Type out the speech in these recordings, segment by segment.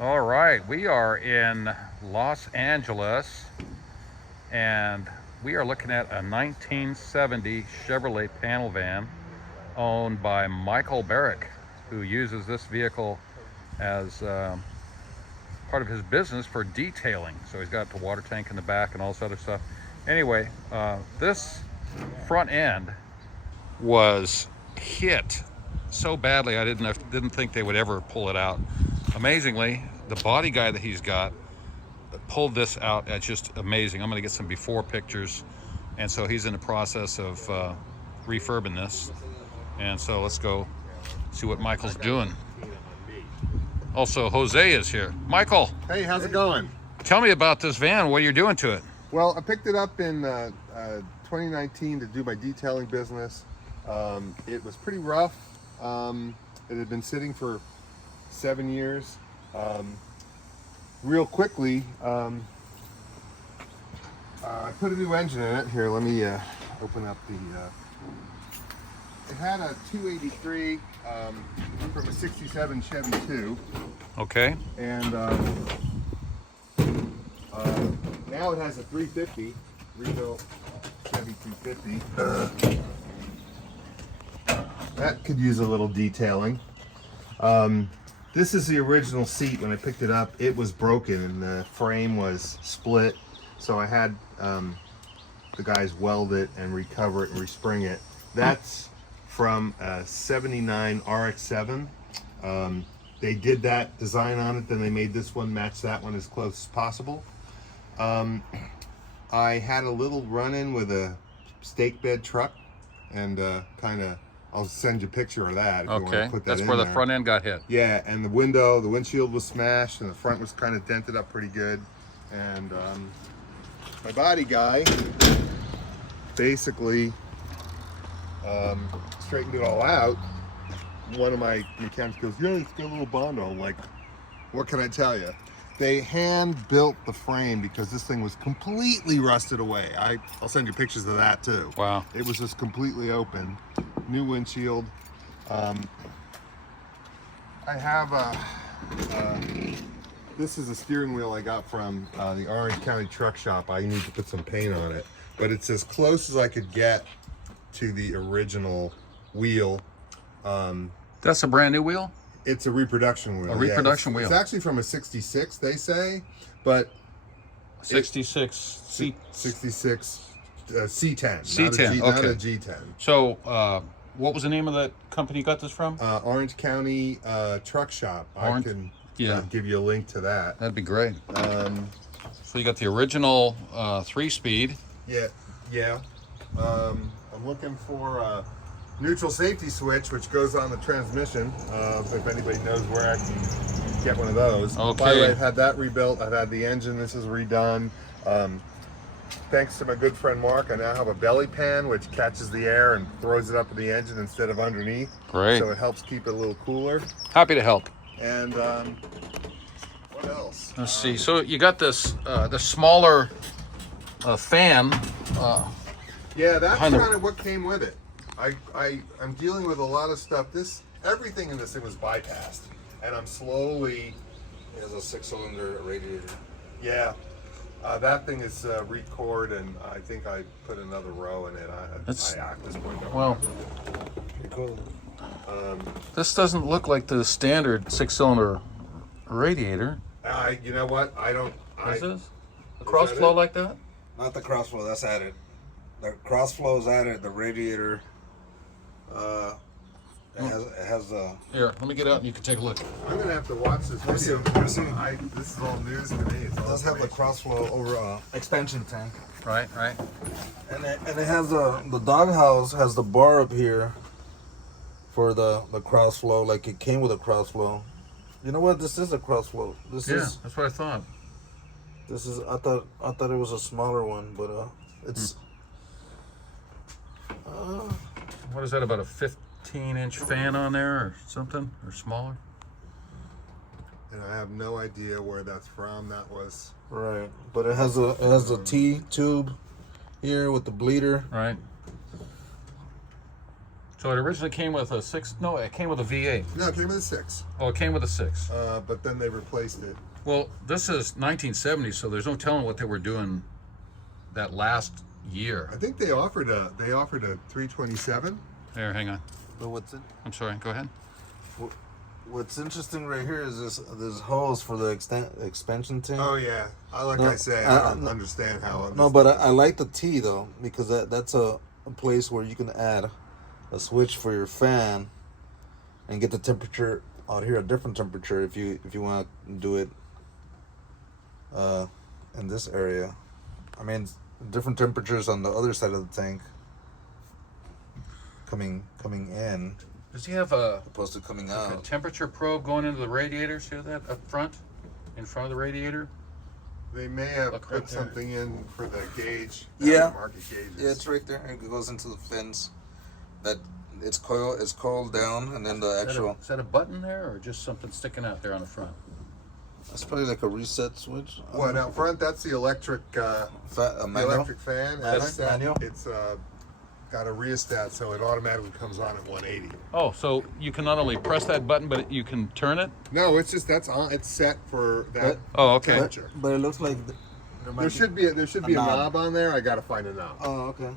All right, we are in Los Angeles and we are looking at a 1970 Chevrolet panel van owned by Michael Berck, who uses this vehicle as part of his business for detailing. So he's got the water tank in the back and all this other stuff. Anyway, this front end was hit so badly I didn't think they would ever pull it out. Amazingly, the body guy that he's got pulled this out. It's just amazing. I'm going to get some before pictures, and so he's in the process of refurbing this. And so let's go see what Michael's doing. Also, Jose is here. Michael, Hey, how's it going? tell me about this van. What are you doing to it? Well, I picked it up in 2019 to do my detailing business. It was pretty rough. It had been sitting for 7 years. Real quickly, I put a new engine in it. Here, let me open up the... it had a 283 from a 67 Chevy 2. Okay. And now it has a 350 rebuilt Chevy 250. That could use a little detailing. This is the original seat. When I picked it up, it was broken and the frame was split. So I had the guys weld it and recover it and respring it. That's from a 79 RX-7. They did that design on it, then they made this one match that one as close as possible. I had a little run-in with a stake bed truck, and I'll send you a picture of that if you want Okay. to put that That's in where the there. front end got hit. Yeah, and the windshield was smashed, and the front was kind of dented up pretty good. And my body guy basically straightened it all out. One of my mechanics goes, "Yeah, it's got a little Bondo." I'm like, what can I tell you? They hand built the frame because this thing was completely rusted away. I'll send you pictures of that too. Wow. It was just completely open. New windshield. I have this is a steering wheel I got from the Orange County truck shop. I need to put some paint on it, but it's as close as I could get to the original wheel. That's a brand new wheel? It's a reproduction wheel. A reproduction wheel. It's actually from a 66, they say, but 66 C. 66 C10. C10, Not okay. a G10. So, what was the name of the company you got this from? Orange County Truck Shop. Orange- I can yeah. give you a link to that. That'd be great. So you got the original 3-speed. Yeah. I'm looking for a neutral safety switch, which goes on the transmission. If anybody knows where I can get one of those. Okay. By the way, I've had that rebuilt. I've had the engine. This is redone. Thanks to my good friend Mark, I now have a belly pan which catches the air and throws it up in the engine instead of underneath. Great. So it helps keep it a little cooler. Happy to help. And what else? Let's see. So you got this the smaller fan. Yeah, that's Kind of- kind of what came with it. I'm dealing with a lot of stuff. Everything in this thing was bypassed, and I'm slowly. It has a 6-cylinder radiator. Yeah, that thing is record, and I think I put another row in it. At this point don't Well, Pretty cool. this doesn't look like the standard 6-cylinder radiator. you know what? I don't. Is this a that cross flow it? like that? Not the crossflow, that's added. The crossflow is added, the radiator, it has a... Here, let me get out and you can take a look. I'm gonna have to watch this video. Let's see. This is all news to me. It's It all does have the information. crossflow over expansion tank. Right. And it has the doghouse has the bar up here for the crossflow, like it came with a crossflow. You know what? This is a crossflow. Yeah, that's what I thought. This is I thought it was a smaller one, but it's What is that, about a 15-inch fan on there or something? Or smaller? And I have no idea where that's from. That was. right. But it has a T tube here with the bleeder. Right. So it originally came with a 6. No, it came with a V8. No, it came with a 6. Oh, it came with a 6. But then they replaced it. Well, this is 1970, so there's no telling what they were doing that last year. I think they offered a 327. There, hang on. But what's it? I'm sorry. Go ahead. What's interesting right here is this hose for the expansion tank. Oh yeah, No, I say, I don't understand how. No, but I like the T though, because that's a place where you can add a switch for your fan and get the temperature out here, a different temperature if you want to do it in this area. I mean, different temperatures on the other side of the tank coming in Does he have a opposed to coming a out. temperature probe going into the radiator? See that up front? In front of the radiator? They may have Look put right there. something in for the gauge. Yeah. Market gauges. Yeah, it's right there. It goes into the fins. That it's coiled down, and then the actual. Is that a button there, or just something sticking out there on the front? That's probably like a reset switch. What out front? That's the electric. A The manual? electric fan. and That's it's set- manual? It's got a rheostat, so it automatically comes on at 180. Oh, so you can not only press that button, but you can turn it? No, it's just that's on. It's set for that. Oh, okay. temperature. But it looks like There should be a knob. knob on there. I gotta find a knob. Oh, okay.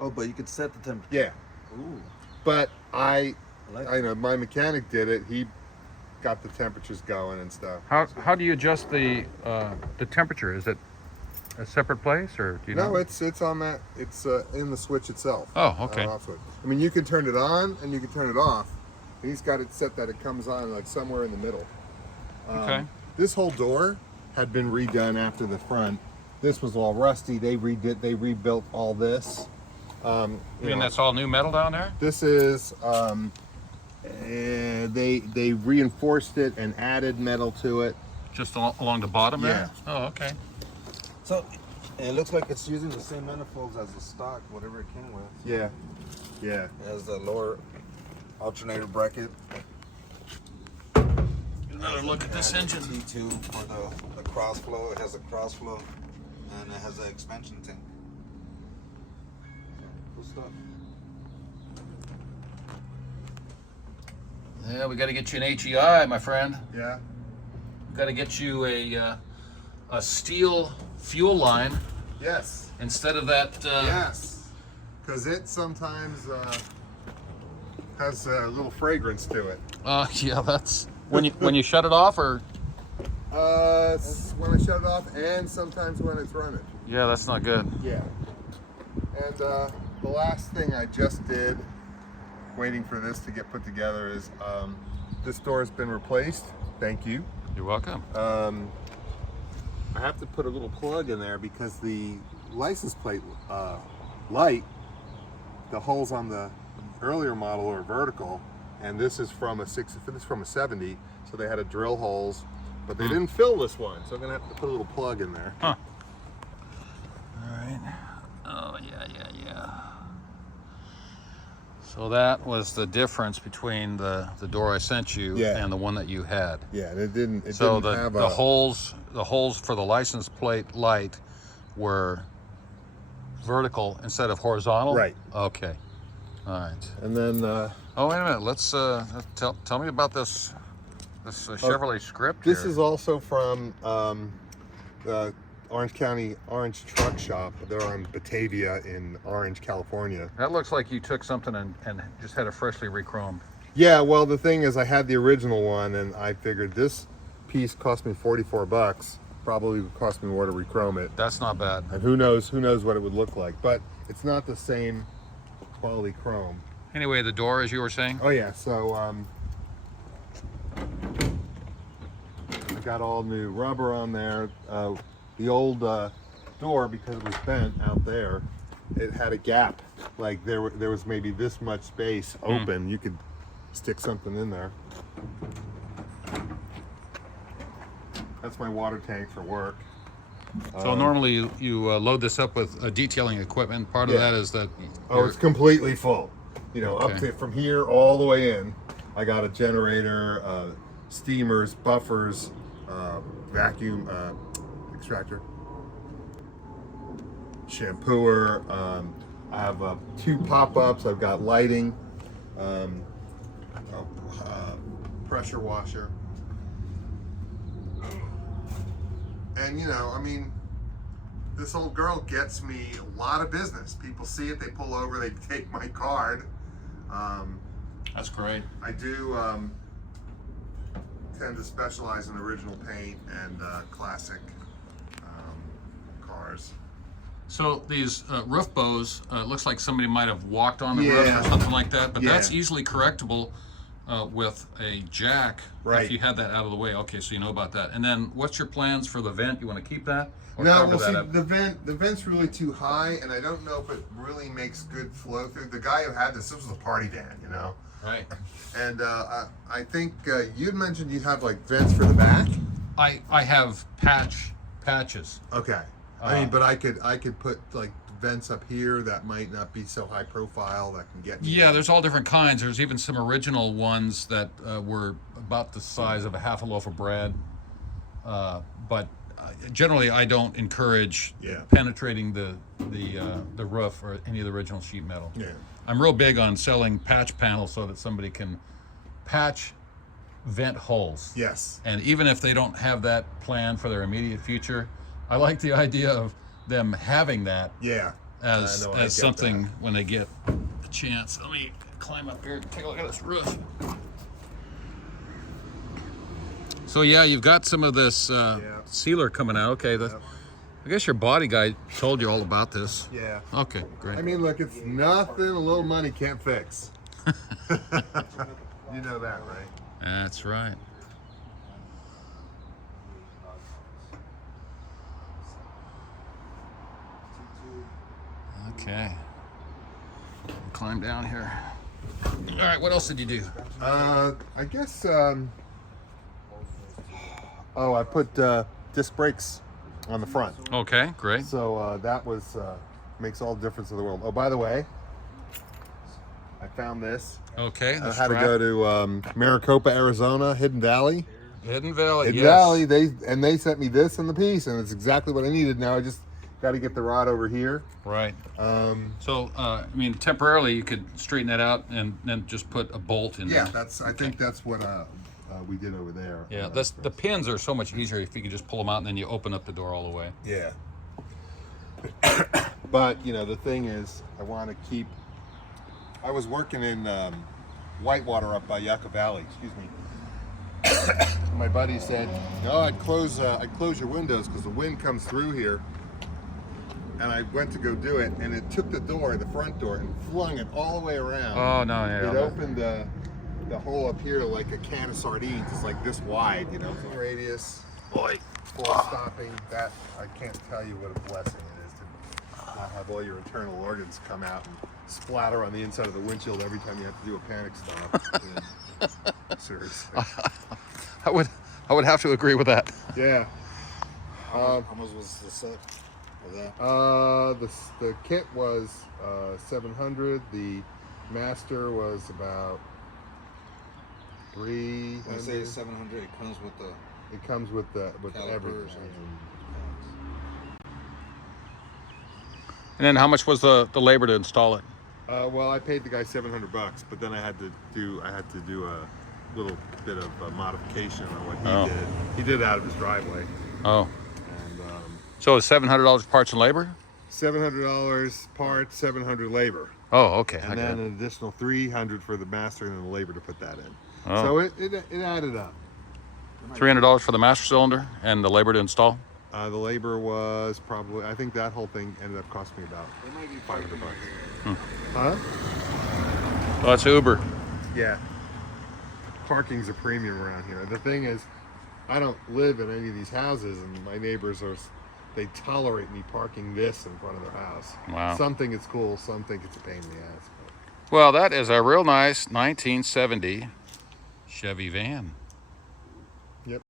Oh, but you could set the temperature. Yeah, Ooh, but I like know my mechanic did it. He got the temperatures going and stuff. How do you adjust the temperature? Is it a separate place, or do you No, know? it's on that. It's in the switch itself. Oh, okay. Off switch. I mean, you can turn it on and you can turn it off. And he's got it set that it comes on like somewhere in the middle. Okay. This whole door had been redone after the front. This was all rusty. They rebuilt all this. You mean that's all new metal down there? This is they reinforced it and added metal to it. Just along the bottom there? Yeah. Oh, okay. so it looks like it's using the same manifolds as the stock, whatever it came with. Yeah, yeah. It has the lower alternator bracket. Another look at this engine. T2 for the cross flow. It has a cross flow, and it has an expansion tank. Cool stuff. Yeah, we got to get you an HEI, my friend. Yeah. We got to get you a steel fuel line Yes. instead of that. Yes. Because it sometimes has a little fragrance to it. Yeah, that's when you shut it off, or When I shut it off, and sometimes when it's running. yeah, that's not good. Yeah. And the last thing I just did, waiting for this to get put together, is this door has been replaced. Thank you. You're welcome. I have to put a little plug in there because the license plate light, the holes on the earlier model are vertical, and this is from a 70, so they had to drill holes, but they didn't fill this one, so I'm gonna have to put a little plug in there. Huh. All right. Oh yeah. So that was the difference between the door I sent you Yeah. and the one that you had. Yeah, and it didn't. So didn't have the holes for the license plate light were vertical instead of horizontal. Right. Okay. All right. And then Oh wait a minute. Let's tell me about this Chevrolet script. this here. is also from the Orange County Orange Truck Shop. They're on Batavia in Orange, California. That looks like you took something and just had it freshly re-chromed. Yeah, well, the thing is, I had the original one, and I figured this piece cost me $44. Probably would cost me more to rechrome it, That's not bad. and who knows what it would look like. But it's not the same quality chrome. Anyway, the door, as you were saying. Oh yeah, so I got all new rubber on there. The old door, because it was bent out there, it had a gap. Like there was maybe this much space open. You could stick something in there. That's my water tank for work. So normally you load this up with detailing equipment. Part of Yeah. that is that. Oh, it's completely full. You know, up Okay. to from here all the way in. I got a generator, steamers, buffers, vacuum extractor, shampooer. I have 2 pop-ups. I've got lighting um, pressure washer. And, you know, I mean, this old girl gets me a lot of business. People see it, they pull over, they take my card. That's great. I do tend to specialize in original paint and classic cars. So these roof bows, looks like somebody might have walked on the roof Yeah. or something like that, but Yeah. that's easily correctable with a jack. Right. If you had that out of the way. Okay, so you know about that. And then what's your plans for the vent? You want to keep that? Or No, cover well, that see, up? the vent's really too high, and I don't know if it really makes good flow through. The guy who had this was a party van, you know. Right. And I think you'd mentioned you have like vents for the back. I have patches. Okay. I mean, but I could put like vents up here that might not be so high profile that can get me. Yeah, there's all different kinds. There's even some original ones that were about the size of a half a loaf of bread. But generally, I don't encourage Yeah. penetrating the roof or any of the original sheet metal. Yeah. I'm real big on selling patch panels so that somebody can patch vent holes. Yes. And even if they don't have that plan for their immediate future, I like the idea of them having that Yeah. as I get something that. when they get a chance. Let me climb up here and take a look at this roof. So yeah, you've got some of this sealer coming out. Okay, I guess your body guy told you all about this. Yeah. Okay, great. I mean, look, it's nothing a little money can't fix. You know that, right? That's right. Okay. Climb down here. All right, what else did you do? I guess. Oh, I put disc brakes on the front, Okay, great. so that was makes all the difference in the world. Oh, by the way, I found this. Okay, I the had to strap. go to Maricopa, Arizona, Hidden Valley. Hidden Valley. Hidden Yes. Valley. They sent me this and the piece, and it's exactly what I needed. Now I just got to get the rod over here. Right. Um, So, I mean, temporarily you could straighten that out and then just put a bolt in yeah, there. I think that's what we did over there. Yeah, the pins are so much easier if you can just pull them out and then you open up the door all the way. Yeah. But you know, the thing is, I want to keep. I was working in Whitewater up by Yucca Valley. Excuse me. My buddy said, "No, I'd close your windows because the wind comes through here." And I went to go do it, and it took the front door, and flung it all the way around. Oh no, yeah. It opened the hole up here like a can of sardines. It's like this wide, you know, radius. Boy. Full stopping. That I can't tell you what a blessing it is to not have all your internal organs come out and splatter on the inside of the windshield every time you have to do a panic stop. Yeah. Seriously. I would have to agree with that. Yeah. How much was the set of that? The kit was $700. The master was about $300. When I say 700, it comes with the It comes with the calipers everything. And then how much was the labor to install it? Well, I paid the guy $700, but then I had to do a little bit of modification on what he did. He did it out of his driveway, Oh, and so it's $700 parts and labor? $700 parts, $700 labor, Oh, okay. I and got then it. an additional $300 for the master and then the labor to put that in. Oh. So it added up. $300 for the master cylinder and the labor to install? The labor was probably, I think that whole thing ended up costing me about $500. Huh? Well, that's Uber. Yeah. Parking's a premium around here. The thing is, I don't live in any of these houses, and my neighbors they tolerate me parking this in front of their house. Wow. Some think it's cool, some think it's a pain in the ass. Well, that is a real nice 1970 Chevy van. Yep.